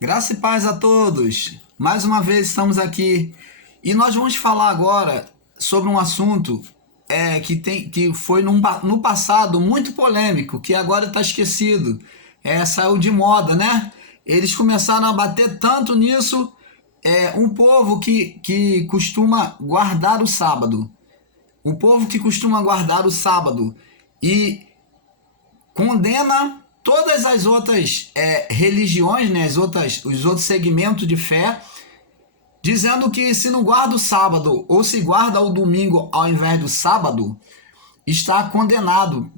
Graça e paz a todos. Mais uma vez estamos aqui e nós vamos falar agora sobre um assunto que foi no passado muito polêmico, que agora está esquecido. Saiu de moda, né? Eles começaram a bater tanto nisso. Um povo que costuma guardar o sábado. O povo que costuma guardar o sábado e condena todas as outras religiões, né, os outros segmentos de fé, dizendo que se não guarda o sábado ou se guarda o domingo ao invés do sábado, está condenado.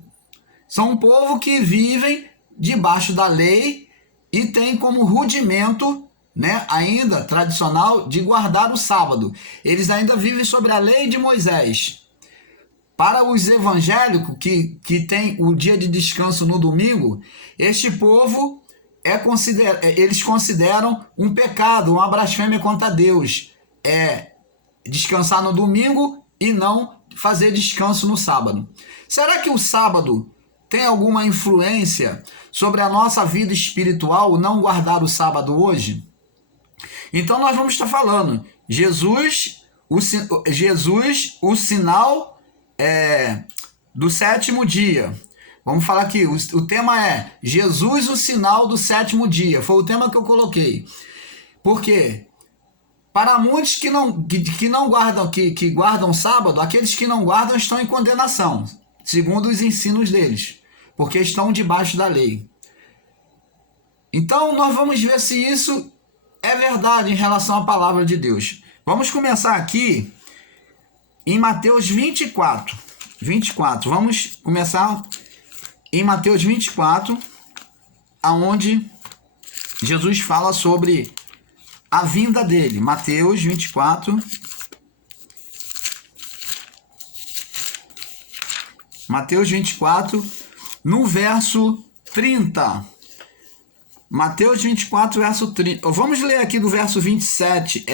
São um povo que vivem debaixo da lei e tem como rudimento, né, ainda tradicional, de guardar o sábado. Eles ainda vivem sobre a lei de Moisés. Para os evangélicos que tem o dia de descanso no domingo, este povo eles consideram um pecado, uma blasfêmia contra Deus. Descansar no domingo e não fazer descanso no sábado. Será que o sábado tem alguma influência sobre a nossa vida espiritual, não guardar o sábado hoje? Então nós vamos estar falando Jesus, o sinal do sétimo dia. Vamos falar aqui, o tema é Jesus, o sinal do sétimo dia. Foi o tema que eu coloquei. Por quê? Para muitos que não guardam, que guardam sábado, aqueles que não guardam estão em condenação, segundo os ensinos deles, porque estão debaixo da lei. Então nós vamos ver se isso é verdade em relação à palavra de Deus. Vamos começar aqui em Mateus 24. Vamos começar em Mateus 24, aonde Jesus fala sobre a vinda dele. Mateus 24. Mateus 24, no verso 30. Mateus 24, verso 30. Vamos ler aqui do verso 27.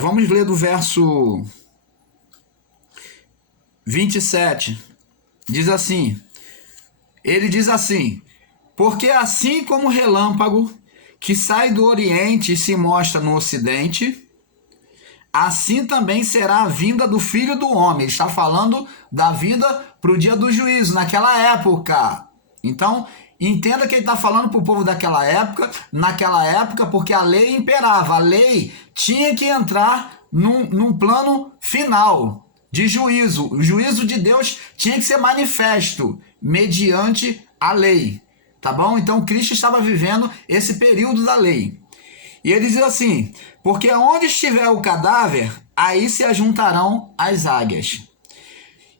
Vamos ler do verso 27. Ele diz assim: porque assim como o relâmpago que sai do Oriente e se mostra no Ocidente, assim também será a vinda do Filho do Homem. Ele está falando da vinda para o dia do juízo, naquela época. Então, entenda que ele está falando para o povo daquela época, naquela época, porque a lei imperava. A lei tinha que entrar num plano final de juízo. O juízo de Deus tinha que ser manifesto mediante a lei. Tá bom? Então, Cristo estava vivendo esse período da lei. E ele diz assim: porque onde estiver o cadáver, aí se ajuntarão as águias.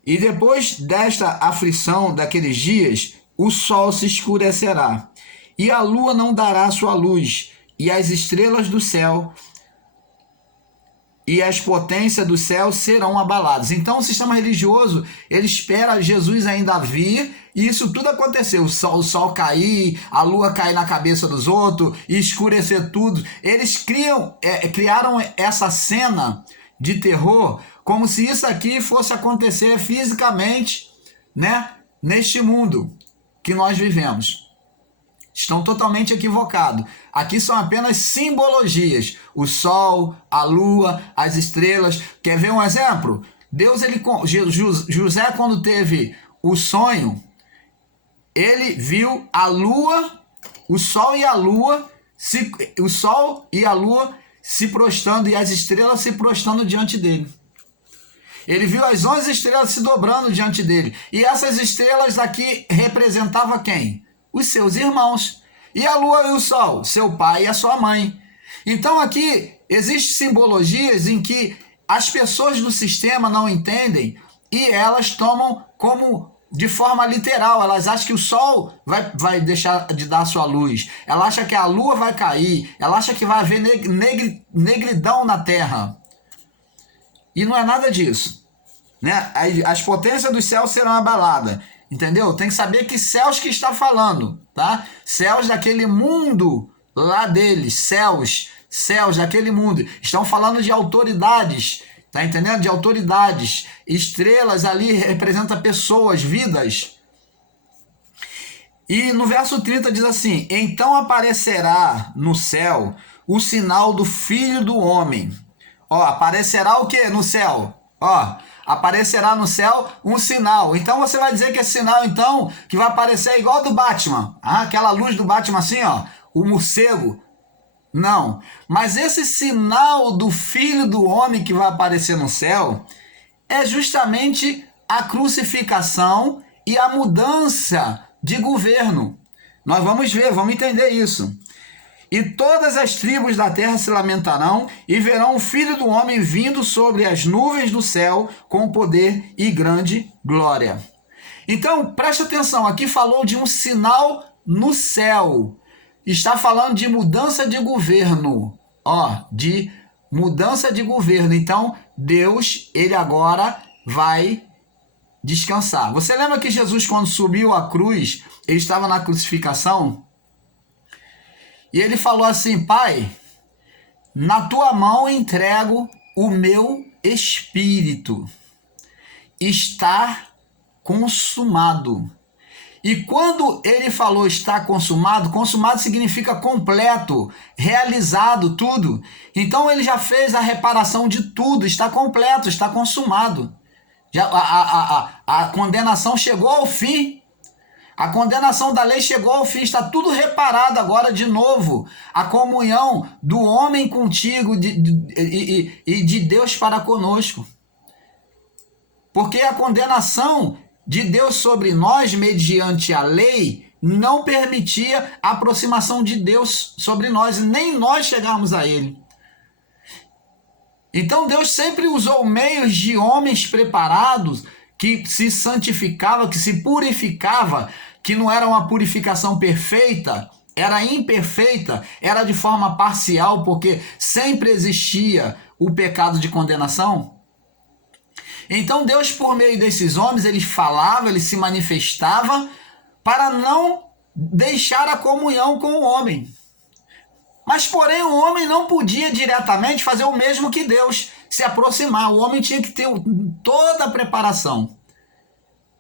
E depois desta aflição daqueles dias, o sol se escurecerá, e a lua não dará sua luz, e as estrelas do céu e as potências do céu serão abaladas. Então o sistema religioso, ele espera Jesus ainda vir, e isso tudo aconteceu. O sol cair, a lua cair na cabeça dos outros, e escurecer tudo. Eles criaram essa cena de terror como se isso aqui fosse acontecer fisicamente, né, neste mundo que nós vivemos. Estão totalmente equivocados. Aqui são apenas simbologias. O sol, a lua, as estrelas. Quer ver um exemplo? José, quando teve o sonho, ele viu a lua, o sol e a lua se prostrando e as estrelas se prostrando diante dele. Ele viu as 11 estrelas se dobrando diante dele. E essas estrelas aqui representavam quem? Os seus irmãos. E a lua e o sol? Seu pai e a sua mãe. Então aqui existem simbologias em que as pessoas do sistema não entendem e elas tomam como de forma literal. Elas acham que o sol vai deixar de dar sua luz. Ela acha que a lua vai cair. Ela acha que vai haver negridão na terra. E não é nada disso, né? As potências do céu serão abaladas. Entendeu? Tem que saber que céus que está falando, tá? Céus daquele mundo lá deles, céus daquele mundo. Estão falando de autoridades, tá entendendo? De autoridades. Estrelas ali representam pessoas, vidas. E no verso 30 diz assim: então aparecerá no céu o sinal do Filho do Homem. Ó, aparecerá o que no céu? Ó, aparecerá no céu um sinal. Então você vai dizer que esse sinal, então, que vai aparecer igual do Batman. Ah, aquela luz do Batman assim, ó, o morcego. Não, mas esse sinal do Filho do Homem que vai aparecer no céu é justamente a crucificação e a mudança de governo. Nós vamos ver, vamos entender isso. E todas as tribos da terra se lamentarão e verão o Filho do Homem vindo sobre as nuvens do céu com poder e grande glória. Então, preste atenção, aqui falou de um sinal no céu. Está falando de mudança de governo. Ó, de mudança de governo. Então, Deus, ele agora vai descansar. Você lembra que Jesus, quando subiu à cruz, ele estava na crucificação? E ele falou assim: Pai, na tua mão entrego o meu espírito. Está consumado. E quando ele falou está consumado, consumado significa completo, realizado, tudo. Então ele já fez a reparação de tudo, está completo, está consumado. Já, a condenação chegou ao fim. A condenação da lei chegou ao fim, está tudo reparado agora de novo. A comunhão do homem contigo e de Deus para conosco. Porque a condenação de Deus sobre nós, mediante a lei, não permitia a aproximação de Deus sobre nós, nem nós chegarmos a Ele. Então Deus sempre usou meios de homens preparados, que se santificava, que se purificava, que não era uma purificação perfeita, era imperfeita, era de forma parcial, porque sempre existia o pecado de condenação. Então Deus, por meio desses homens, ele falava, ele se manifestava para não deixar a comunhão com o homem. Mas, porém, o homem não podia diretamente fazer o mesmo que Deus, se aproximar. O homem tinha que ter toda a preparação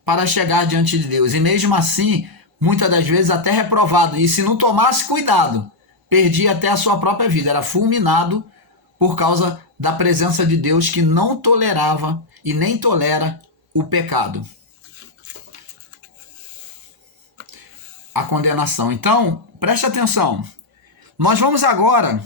para chegar diante de Deus. E mesmo assim, muitas das vezes até reprovado. E se não tomasse cuidado, perdia até a sua própria vida. Era fulminado por causa da presença de Deus, que não tolerava e nem tolera o pecado. A condenação. Então, preste atenção. Nós vamos agora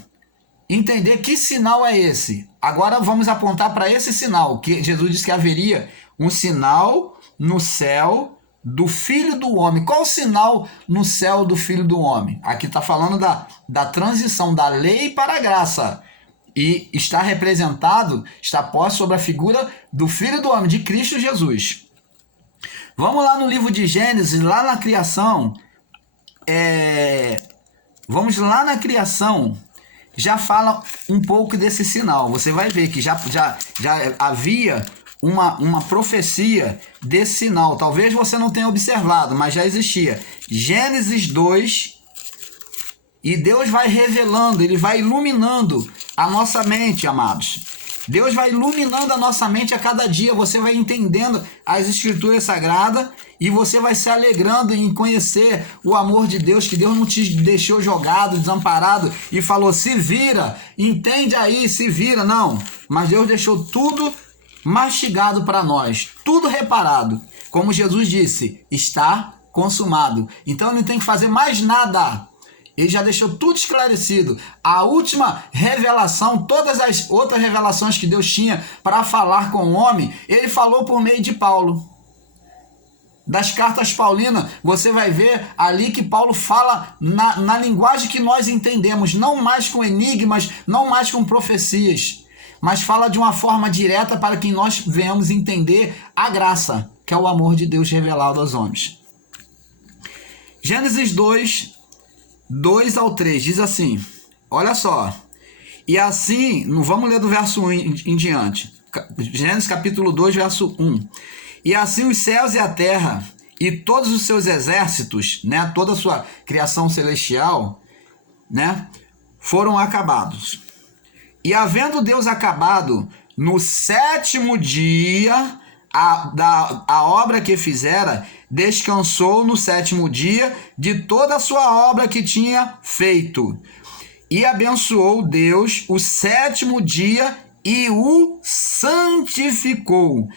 entender que sinal é esse. Agora vamos apontar para esse sinal, que Jesus disse que haveria um sinal no céu do Filho do Homem. Qual o sinal no céu do Filho do Homem? Aqui está falando da transição da lei para a graça. E está representado, está posto sobre a figura do Filho do Homem, de Cristo Jesus. Vamos lá no livro de Gênesis, lá na criação. Vamos lá na criação, já fala um pouco desse sinal. Você vai ver que já havia uma profecia desse sinal. Talvez você não tenha observado, mas já existia. Gênesis 2, e Deus vai revelando, ele vai iluminando a nossa mente, amados. Deus vai iluminando a nossa mente a cada dia. Você vai entendendo as escrituras sagradas e você vai se alegrando em conhecer o amor de Deus, que Deus não te deixou jogado, desamparado e falou, se vira, entende aí, se vira. Não, mas Deus deixou tudo mastigado para nós, tudo reparado. Como Jesus disse, está consumado. Então não tem que fazer mais nada. Ele já deixou tudo esclarecido. A última revelação, todas as outras revelações que Deus tinha para falar com o homem, ele falou por meio de Paulo. Das cartas paulinas, você vai ver ali que Paulo fala na linguagem que nós entendemos, não mais com enigmas, não mais com profecias, mas fala de uma forma direta para que nós venhamos entender a graça, que é o amor de Deus revelado aos homens. Gênesis 2 ao 3, diz assim, olha só, e assim, vamos ler do verso 1 em diante, Gênesis capítulo 2, verso 1, e assim os céus e a terra e todos os seus exércitos, né, toda a sua criação celestial, né, foram acabados. E havendo Deus acabado no sétimo dia a obra que fizera, descansou no sétimo dia de toda a sua obra que tinha feito. E abençoou Deus o sétimo dia e o santificou,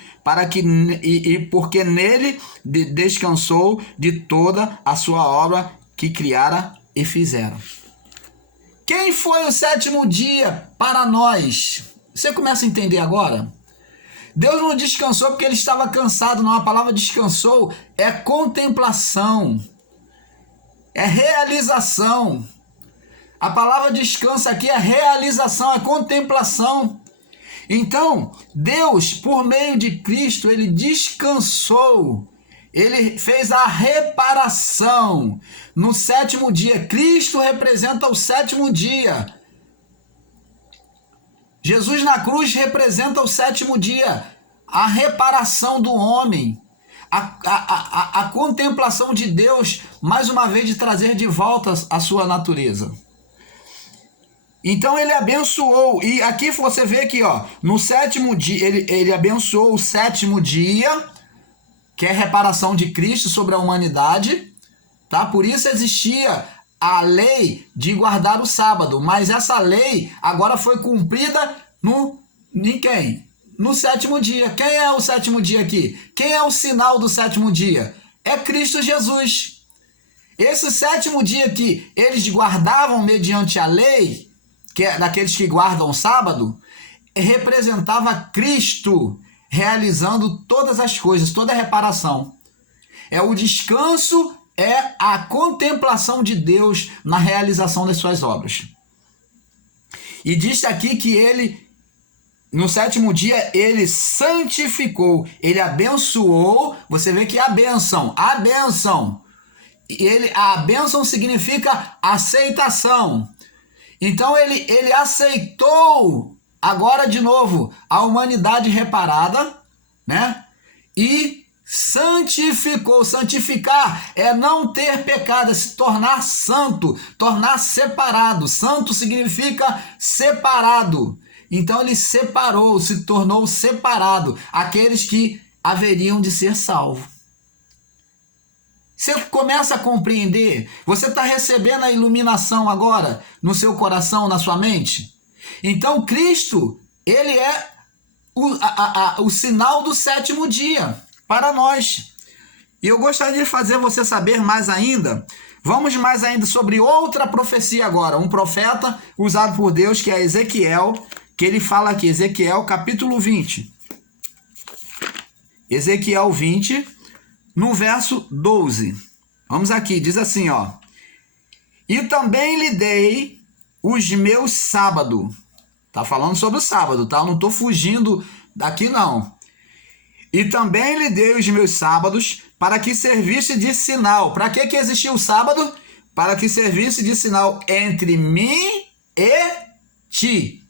porque nele descansou de toda a sua obra que criara e fizera. Quem foi o sétimo dia para nós? Você começa a entender agora? Deus não descansou porque ele estava cansado, não. A palavra descansou é contemplação, é realização. A palavra descanso aqui é realização, é contemplação. Então, Deus, por meio de Cristo, ele descansou. Ele fez a reparação no sétimo dia. Cristo representa o sétimo dia. Jesus na cruz representa o sétimo dia. A reparação do homem. A contemplação de Deus, mais uma vez, de trazer de volta a sua natureza. Então ele abençoou, e aqui você vê aqui, ó, no sétimo dia, ele abençoou o sétimo dia, que é a reparação de Cristo sobre a humanidade, tá? Por isso existia a lei de guardar o sábado, mas essa lei agora foi cumprida em quem? No sétimo dia. Quem é o sétimo dia aqui? Quem é o sinal do sétimo dia? É Cristo Jesus. Esse sétimo dia que eles guardavam mediante a lei, que é daqueles que guardam o sábado, representava Cristo realizando todas as coisas, toda a reparação. É o descanso, é a contemplação de Deus na realização das suas obras. E diz aqui que ele, no sétimo dia, ele santificou, ele abençoou. Você vê que a bênção. A bênção significa aceitação. Então ele aceitou, agora de novo, a humanidade reparada, né? E santificou. Santificar é não ter pecado, é se tornar santo, tornar separado. Santo significa separado. Então ele separou, se tornou separado, aqueles que haveriam de ser salvos. Você começa a compreender? Você está recebendo a iluminação agora no seu coração, na sua mente? Então Cristo, ele é o sinal do sétimo dia para nós. E eu gostaria de fazer você saber mais ainda. Vamos mais ainda sobre outra profecia agora. Um profeta usado por Deus, que é Ezequiel, que ele fala aqui, Ezequiel capítulo 20. Ezequiel 20, no verso 12. Vamos aqui, diz assim, ó. E também lhe dei os meus sábados. Tá falando sobre o sábado, tá? Eu não tô fugindo daqui, não. E também lhe dei os meus sábados para que servisse de sinal. Para que existia o sábado? Para que servisse de sinal entre mim e ti.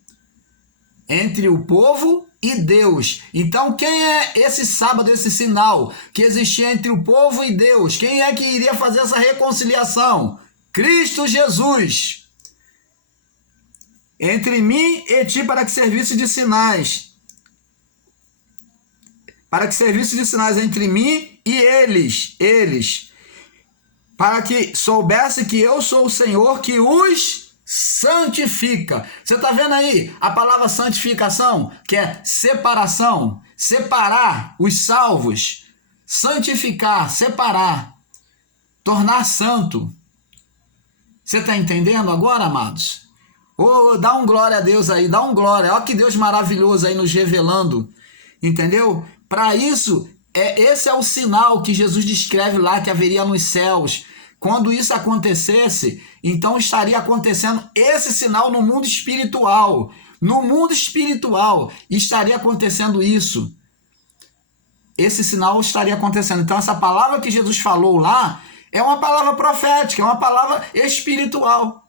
Entre o povo e Deus. Então quem é esse sábado, esse sinal que existia entre o povo e Deus? Quem é que iria fazer essa reconciliação? Cristo Jesus. Entre mim e ti, para que servisse de sinais. Para que servisse de sinais entre mim e eles. Para que soubesse que eu sou o Senhor que os santifica. Você está vendo aí a palavra santificação, que é separação, separar os salvos, santificar, separar, tornar santo. Você está entendendo agora, amados? Dá um glória a Deus aí, dá um glória. Olha que Deus maravilhoso aí nos revelando, entendeu? Para isso, esse é o sinal que Jesus descreve lá que haveria nos céus. Quando isso acontecesse, então estaria acontecendo esse sinal no mundo espiritual. No mundo espiritual estaria acontecendo isso. Esse sinal estaria acontecendo. Então essa palavra que Jesus falou lá é uma palavra profética, é uma palavra espiritual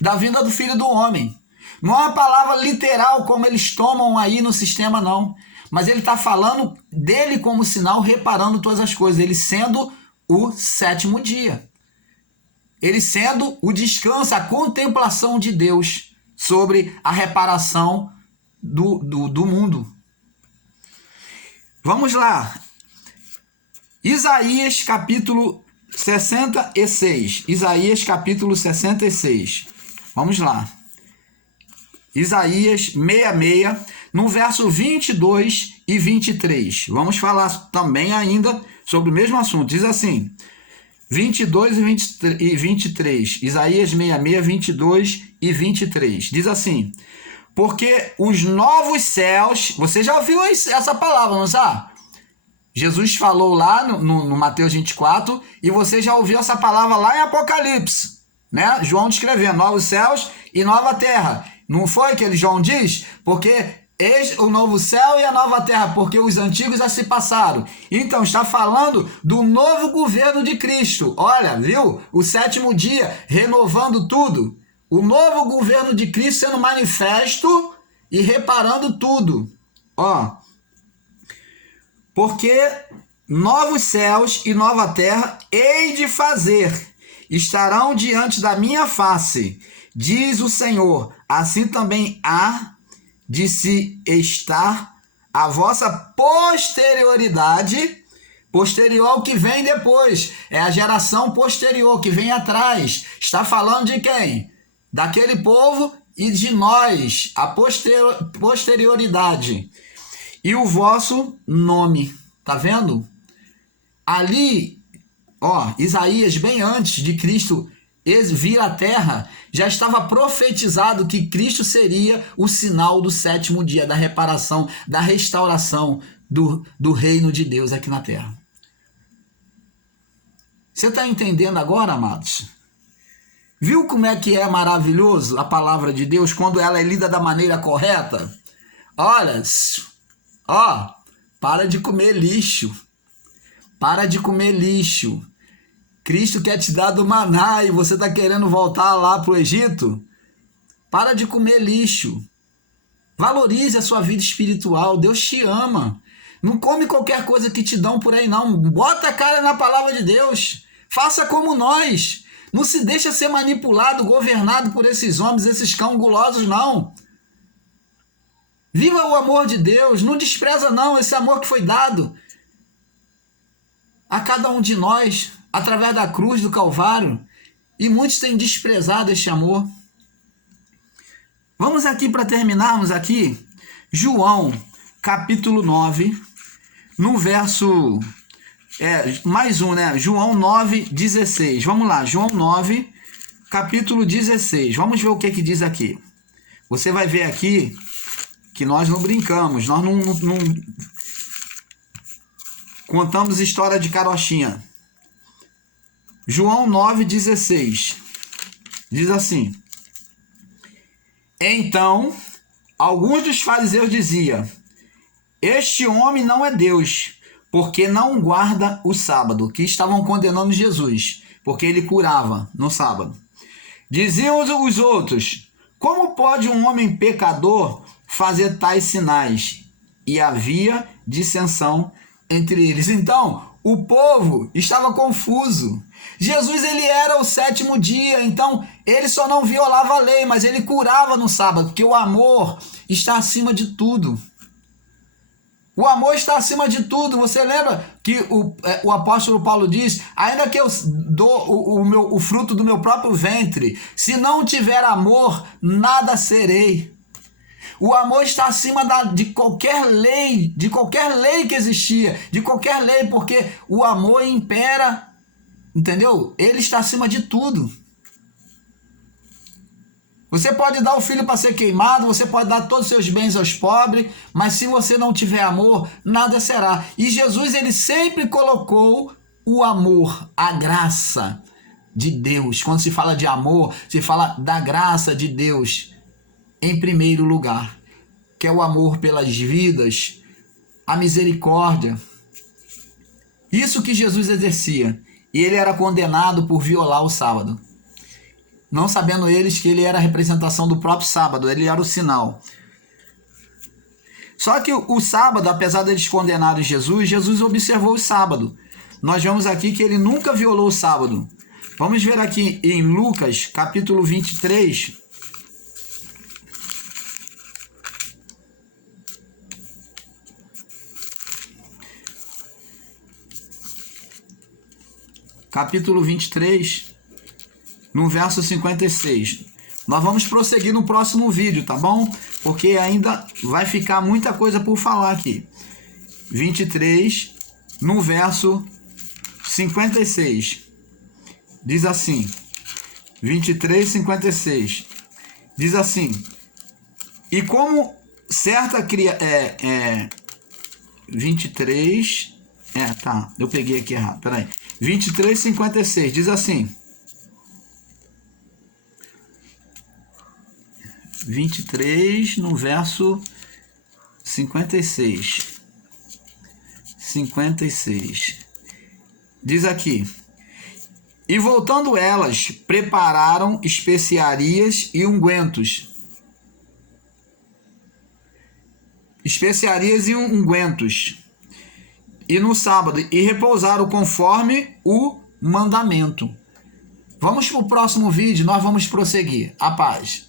da vinda do Filho do Homem. Não é uma palavra literal como eles tomam aí no sistema, não. Mas ele está falando dele como sinal, reparando todas as coisas. Ele sendo o sétimo dia. Ele sendo o descanso, a contemplação de Deus sobre a reparação do mundo. Vamos lá. Isaías capítulo 66. Isaías capítulo 66. Vamos lá. Isaías 66, no verso 22 e 23. Vamos falar também ainda sobre o mesmo assunto. Diz assim, 22 e 23. Isaías 66, 22 e 23. Diz assim, porque os novos céus... Você já ouviu essa palavra, não sabe? Jesus falou lá no Mateus 24 e você já ouviu essa palavra lá em Apocalipse, né? João descrevendo novos céus e nova terra. Não foi que João diz? Porque eis o novo céu e a nova terra, porque os antigos já se passaram. Então está falando do novo governo de Cristo. Olha, viu? O sétimo dia, renovando tudo. O novo governo de Cristo sendo manifesto e reparando tudo. Ó, porque novos céus e nova terra hei de fazer, estarão diante da minha face, diz o Senhor, assim também há de se estar a vossa posterioridade, posterior ao que vem depois, é a geração posterior que vem atrás. Está falando de quem? Daquele povo e de nós, a posterioridade. E o vosso nome, tá vendo? Ali, ó, Isaías, bem antes de Cristo vir à terra, já estava profetizado que Cristo seria o sinal do sétimo dia, da reparação, da restauração do reino de Deus aqui na terra. Você está entendendo agora, amados? Viu como é que é maravilhoso a palavra de Deus quando ela é lida da maneira correta? Olha, ó, para de comer lixo. Para de comer lixo. Cristo quer te dar do maná e você está querendo voltar lá para o Egito? Para de comer lixo. Valorize a sua vida espiritual. Deus te ama. Não come qualquer coisa que te dão por aí, não. Bota a cara na palavra de Deus. Faça como nós. Não se deixa ser manipulado, governado por esses homens, esses cão gulosos, não. Viva o amor de Deus. Não despreza, não, esse amor que foi dado a cada um de nós, através da cruz do Calvário, e muitos têm desprezado este amor. Vamos aqui para terminarmos aqui, João, capítulo 9, no verso, mais um, né? João 9, 16. Vamos lá, João 9, capítulo 16. Vamos ver o que diz aqui. Você vai ver aqui que nós não brincamos, nós não contamos história de carochinha. João 9,16 diz assim: então, alguns dos fariseus diziam: este homem não é Deus, porque não guarda o sábado. Que estavam condenando Jesus, porque ele curava no sábado. Diziam os outros: como pode um homem pecador fazer tais sinais? E havia dissensão entre eles. Então, o povo estava confuso. Jesus, ele era o sétimo dia, então ele só não violava a lei, mas ele curava no sábado, porque o amor está acima de tudo. O amor está acima de tudo. Você lembra que o apóstolo Paulo diz: ainda que eu dou o fruto do meu próprio ventre, se não tiver amor, nada serei. O amor está acima de qualquer lei que existia, de qualquer lei, porque o amor impera, entendeu? Ele está acima de tudo. Você pode dar o filho para ser queimado, você pode dar todos os seus bens aos pobres, mas se você não tiver amor, nada será. E Jesus, ele sempre colocou o amor, a graça de Deus. Quando se fala de amor, se fala da graça de Deus em primeiro lugar, que é o amor pelas vidas, a misericórdia. Isso que Jesus exercia. E ele era condenado por violar o sábado. Não sabendo eles que ele era a representação do próprio sábado, ele era o sinal. Só que o sábado, apesar deles condenarem Jesus, Jesus observou o sábado. Nós vemos aqui que ele nunca violou o sábado. Vamos ver aqui em Lucas, capítulo 23. capítulo 23, no verso 56. Nós vamos prosseguir no próximo vídeo, tá bom? Porque ainda vai ficar muita coisa por falar aqui. 23, no verso 56. Diz assim, 23, 56. Diz assim, e como certa criatura... 23... tá, eu peguei aqui errado, peraí. 23, 56, diz assim... 23, no verso 56. 56. Diz aqui: e voltando elas, prepararam especiarias e ungüentos. Especiarias e ungüentos. E no sábado, e repousaram conforme o mandamento. Vamos para o próximo vídeo, nós vamos prosseguir. A paz.